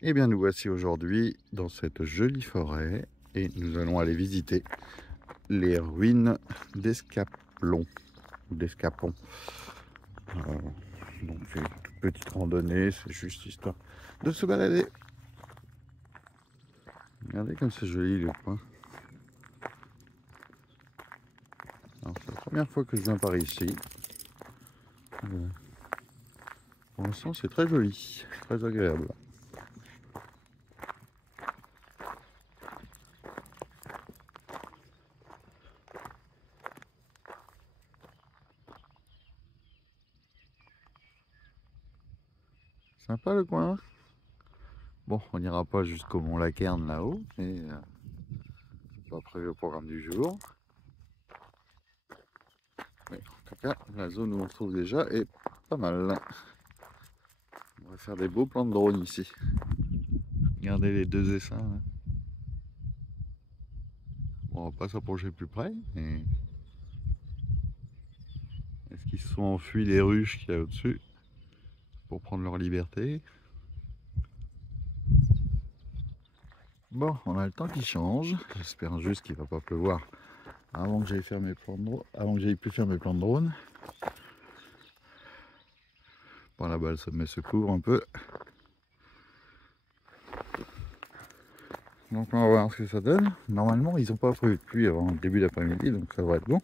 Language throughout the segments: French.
Eh bien, nous voici aujourd'hui dans cette jolie forêt et nous allons aller visiter les ruines d'Escaplon, ou d'Escapon. Donc, c'est une toute petite randonnée, c'est juste histoire de se balader. Regardez comme c'est joli le coin. C'est la première fois que je viens par ici. Pour l'instant, c'est très joli, très agréable. Sympa le coin. Bon, on n'ira pas jusqu'au mont Lacerne là-haut, mais c'est pas prévu au programme du jour. Mais en tout cas, la zone où on se trouve déjà est pas mal. On va faire des beaux plans de drone ici. Regardez les deux essaims là. Bon, on va pas s'approcher plus près, mais est-ce qu'ils se sont enfuis les ruches qu'il y a au-dessus pour prendre leur liberté? Bon, on a le temps qui change. J'espère juste qu'il va pas pleuvoir avant que j'aille faire mes plans de drone, avant que j'aille pu faire mes plans de drone. Bon, là-bas, le sommet se couvre un peu. Donc on va voir ce que ça donne. Normalement, ils n'ont pas prévu de pluie avant le début d'après-midi, donc ça devrait être bon.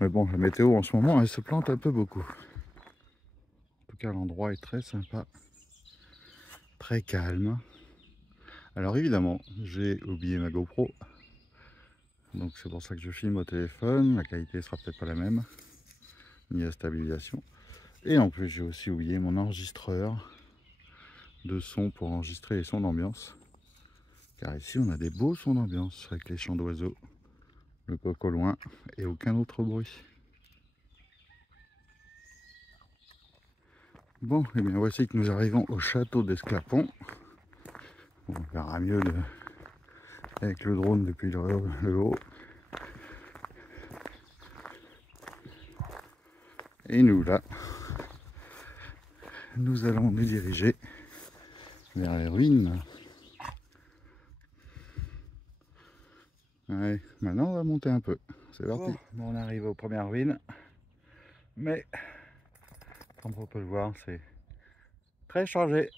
Mais bon, la météo en ce moment, elle se plante un peu beaucoup. En tout cas, l'endroit est très sympa, très calme. Alors évidemment, j'ai oublié ma GoPro. Donc c'est pour ça que je filme au téléphone. La qualité sera peut-être pas la même, ni la stabilisation. Et en plus, j'ai aussi oublié mon enregistreur de son pour enregistrer les sons d'ambiance. Car ici, on a des beaux sons d'ambiance avec les chants d'oiseaux, le coq au loin et aucun autre bruit. Bon, et bien voici que nous arrivons au château d'Esclapon. On verra mieux avec le drone depuis le haut. Et nous là, nous allons nous diriger vers les ruines. Ouais, maintenant on va monter un peu. C'est parti. Bon, on arrive aux premières ruines. Mais, comme on peut le voir, c'est très changé.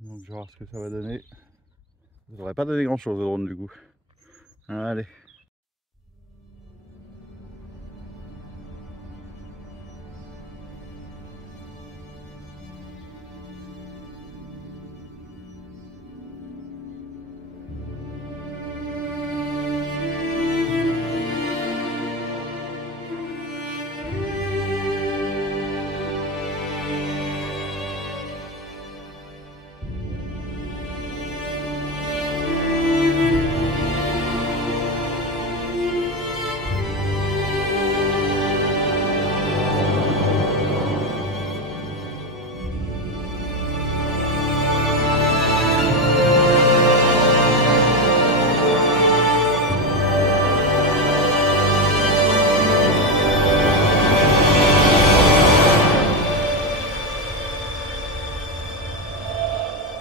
Donc je vais voir ce que ça va donner. Ça devrait pas donner grand chose le drone du coup. Allez.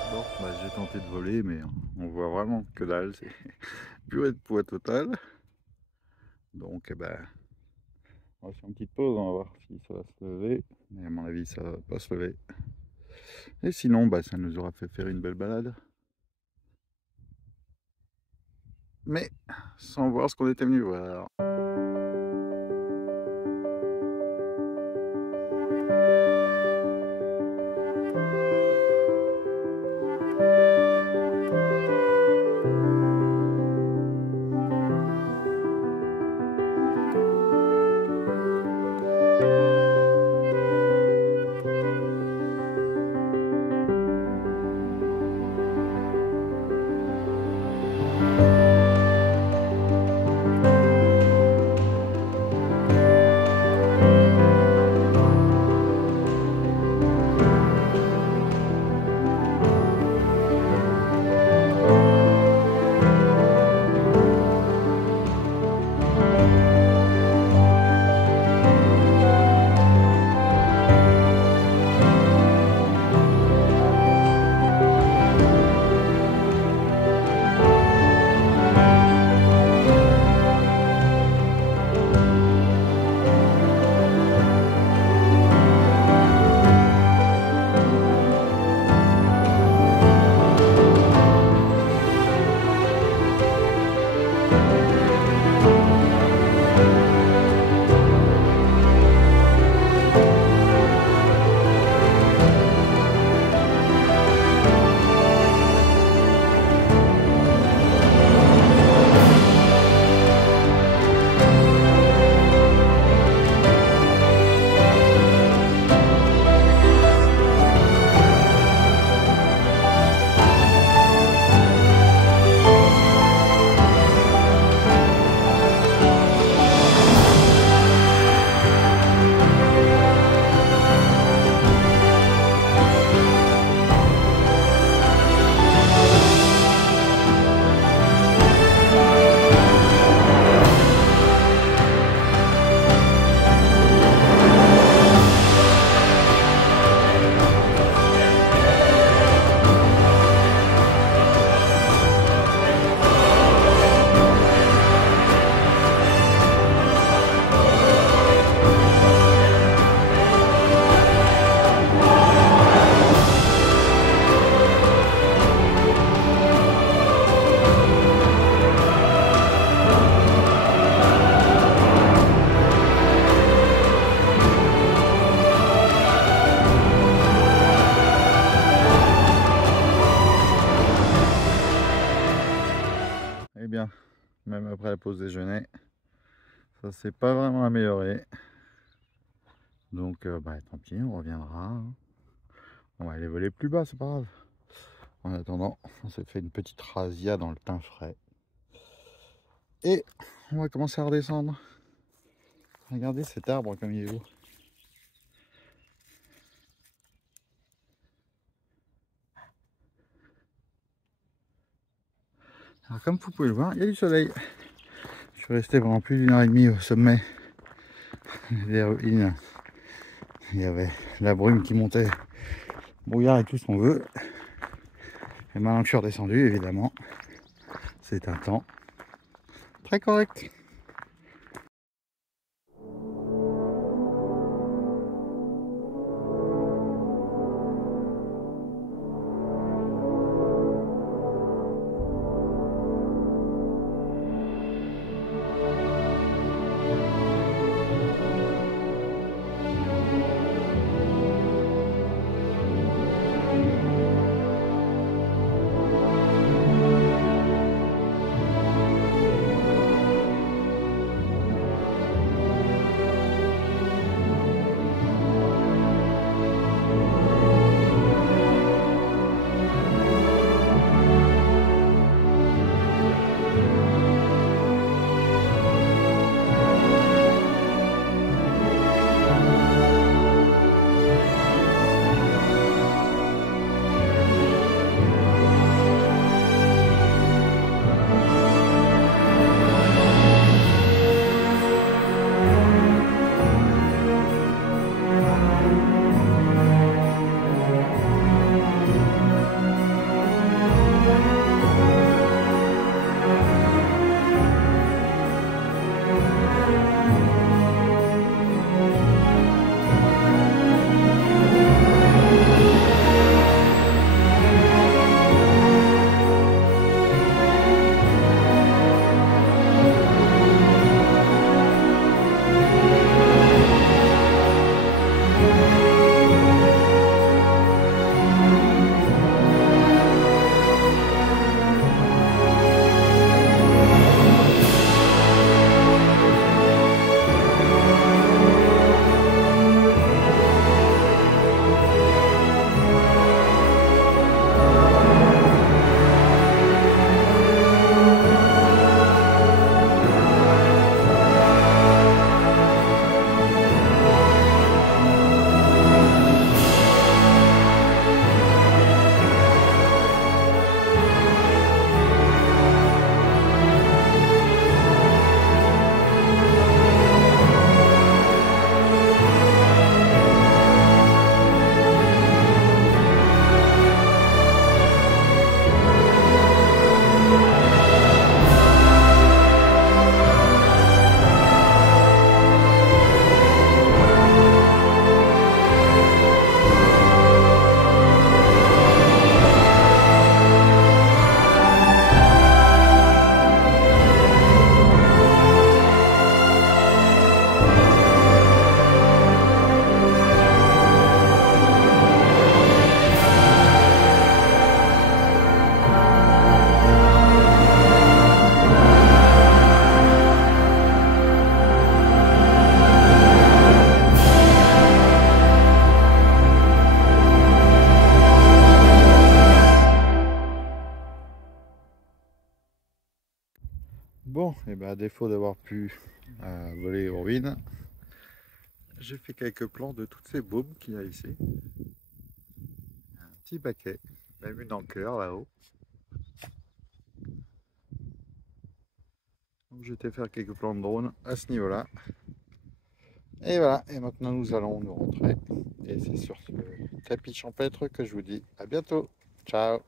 Bon, bah, j'ai tenté de voler, mais on voit vraiment que dalle, c'est purée de poids total. Donc, eh ben, on va faire une petite pause, on va voir si ça va se lever. Mais à mon avis, ça va pas se lever. Et sinon, bah, ça nous aura fait faire une belle balade. Mais sans voir ce qu'on était venu voir. bien, même après la pause déjeuner. Ça s'est pas vraiment amélioré. Donc bah, tant pis, on reviendra, hein. On va aller voler plus bas, c'est pas grave. En attendant, on s'est fait une petite razzia dans le thym frais. Et on va commencer à redescendre. Regardez cet arbre comme il est beau. Alors comme vous pouvez le voir, il y a du soleil. Je suis resté pendant plus d'une heure et demie au sommet des ruines. Il y avait la brume qui montait, brouillard et tout ce qu'on veut. Et maintenant que je suis redescendu, évidemment, c'est un temps très correct. Bon, et ben à défaut d'avoir pu voler aux ruines, j'ai fait quelques plans de toutes ces baumes qu'il y a ici. Un petit paquet, même une enqueur là-haut. Donc j'ai été faire quelques plans de drone à ce niveau-là. Et voilà, et maintenant nous allons nous rentrer. Et c'est sur ce tapis champêtre que je vous dis à bientôt. Ciao!